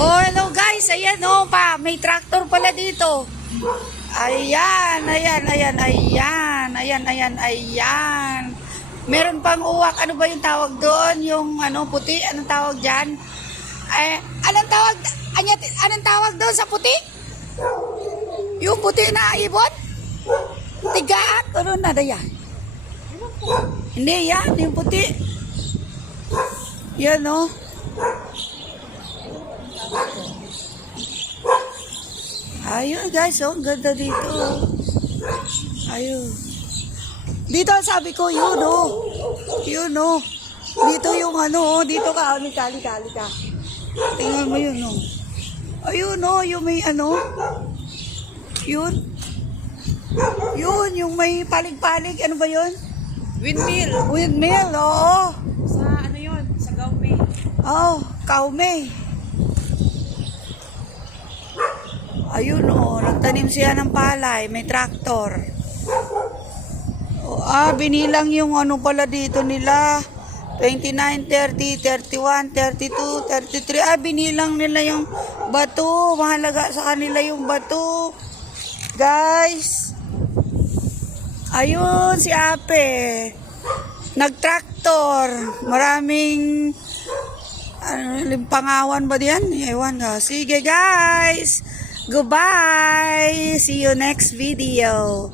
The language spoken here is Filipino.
Oh, hello guys. Ayan oh pa. May tractor pala dito. Ayan, ayan, ayan, ayan. Ayan, ayan, ayan. Meron pang uwak. Ano ba yung tawag doon? Yung ano, puti? Anong tawag dyan? Anong tawag? Anong tawag doon sa puti? Yung puti na ibon? Tigaan? Ano na daya? Hindi yan. Yung puti. Yan oh. Ayun guys, oh, ganda dito. Ayun. Dito sabi ko, yun oh. Yun oh. Dito yung ano, oh, dito ka, halika. Tingnan mo yun oh. Ayun oh, yung may ano. Yun. Yun, yung may palig-palig. Ano ba yun? Windmill. Windmill, oo. Sa ano yun? Sa Gaume. Oh, Kaume. Ayun oh, nagtanim siya ng palay, may traktor. Oh, binilang yung ano pala dito nila. 29, 30, 31, 32, 33. Binilang nila yung bato. Mahalaga sa kanila yung bato. Guys. Ayun si Ape. Nagtraktor. Maraming limpangawan ba diyan? Ewan ka. Sige guys. Goodbye! See you next video.